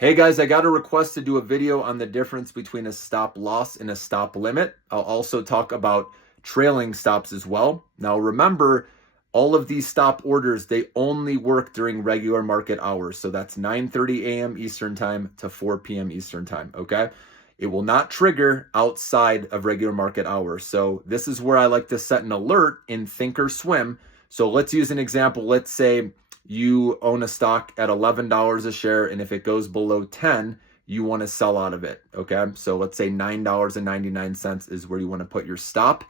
Hey guys, I got a request to do a video on the difference between a stop loss and a stop limit. I'll also talk about trailing stops as well. Now remember, all of these stop orders, they only work during regular market hours. So that's 9:30 a.m. Eastern time to 4 p.m. Eastern time, okay? It will not trigger outside of regular market hours. So this is where I like to set an alert in Thinkorswim. So let's use an example. Let's say you own a stock at $11 a share, and if it goes below 10, you want to sell out of it. Okay. So let's say $9.99 is where you want to put your stop.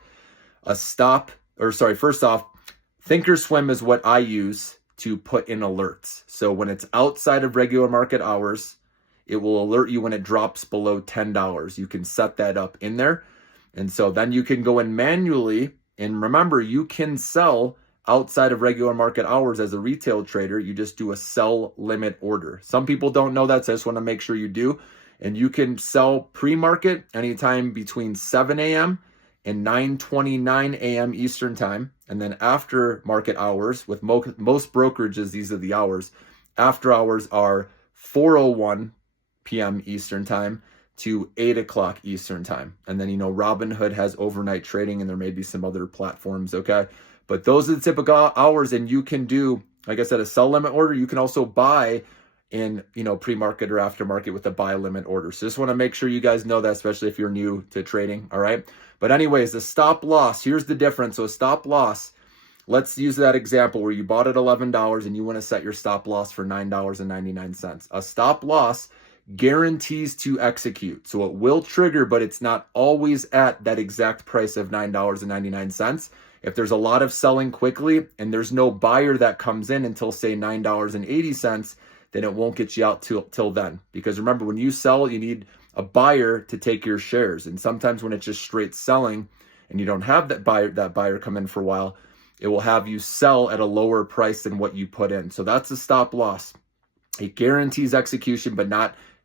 First off, Thinkorswim is what I use to put in alerts. So when it's outside of regular market hours, it will alert you when it drops below $10. You can set that up in there. And so then you can go in manually. And remember, you can sell outside of regular market hours as a retail trader. You just do a sell limit order. Some people don't know that, so I just want to make sure you do. And you can sell pre-market anytime between 7 a.m. and 9:29 a.m. Eastern time. And then after market hours, with most brokerages, these are the hours. After hours are 4:01 p.m. Eastern time to 8 o'clock Eastern time. And then, Robinhood has overnight trading, and there may be some other platforms, okay? But those are the typical hours, and you can do, like I said, a sell limit order. You can also buy in, pre-market or aftermarket with a buy limit order. So just want to make sure you guys know that, especially if you're new to trading, all right? But anyways, the stop loss, here's the difference. So a stop loss, let's use that example where you bought at $11 and you want to set your stop loss for $9.99. A stop loss guarantees to execute. So it will trigger, but it's not always at that exact price of $9.99. If there's a lot of selling quickly and there's no buyer that comes in until, say, $9.80, then it won't get you out till then. Because remember, when you sell, you need a buyer to take your shares. And sometimes when it's just straight selling and you don't have that buyer come in for a while, it will have you sell at a lower price than what you put in. So that's a stop loss. It guarantees execution, but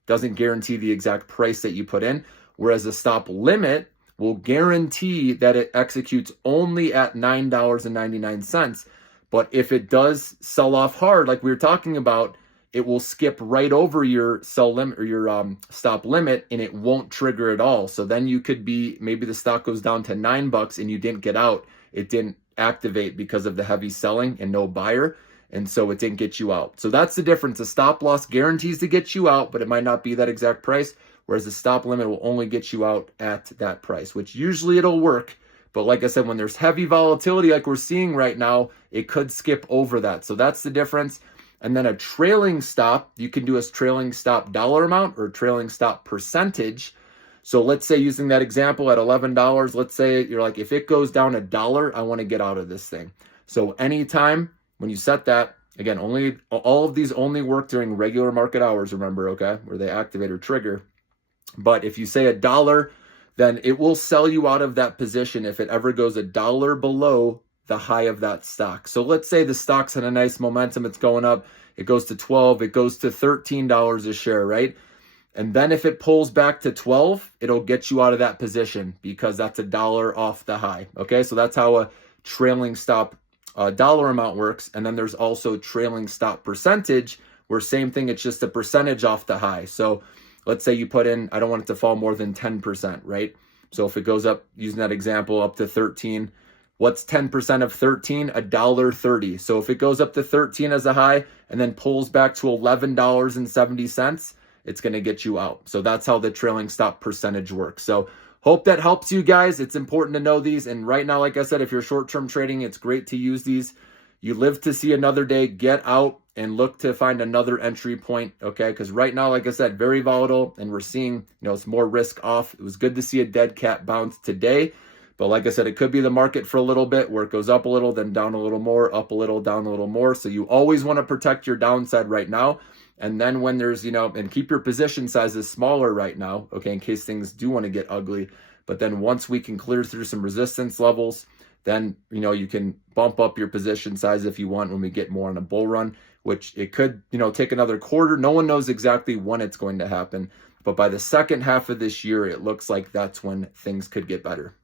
doesn't guarantee the exact price that you put in. Whereas a stop limit will guarantee that it executes only at $9.99. But if it does sell off hard, like we were talking about, it will skip right over your sell limit or your stop limit, and it won't trigger at all. So then you could be, maybe the stock goes down to $9 and you didn't get out. It didn't activate because of the heavy selling and no buyer. And so it didn't get you out. So that's the difference. A stop loss guarantees to get you out, but it might not be that exact price. Whereas the stop limit will only get you out at that price, which usually it'll work. But like I said, when there's heavy volatility like we're seeing right now, it could skip over that. So that's the difference. And then a trailing stop, you can do a trailing stop dollar amount or a trailing stop percentage. So let's say, using that example at $11, let's say you're like, if it goes down $1, I want to get out of this thing. So anytime when you set that, again, all of these only work during regular market hours, remember, okay, where they activate or trigger. But if you say $1, then it will sell you out of that position if it ever goes $1 below the high of that stock. So let's say the stock's in a nice momentum, it's going up, it goes to 12, it goes to $13 a share, right? And then if it pulls back to 12, it'll get you out of that position because that's $1 off the high. Okay, so that's how a trailing stop dollar amount works. And then there's also trailing stop percentage, where same thing, it's just a percentage off the high. So let's say you put in, I don't want it to fall more than 10%, right? So if it goes up, using that example, up to 13, what's 10% of 13? $1.30. So if it goes up to 13 as a high and then pulls back to $11.70, it's going to get you out. So that's how the trailing stop percentage works. So hope that helps you guys. It's important to know these. And right now, like I said, if you're short-term trading, it's great to use these. You live to see another day, get out and look to find another entry point, okay? Because right now, like I said, very volatile, and we're seeing, it's more risk off. It was good to see a dead cat bounce today. But like I said, it could be the market for a little bit where it goes up a little, then down a little more, up a little, down a little more. So you always want to protect your downside right now. And then when there's, and keep your position sizes smaller right now, okay, in case things do want to get ugly. But then once we can clear through some resistance levels, then, you can bump up your position size if you want when we get more on a bull run, which it could, take another quarter. No one knows exactly when it's going to happen. But by the second half of this year, it looks like that's when things could get better.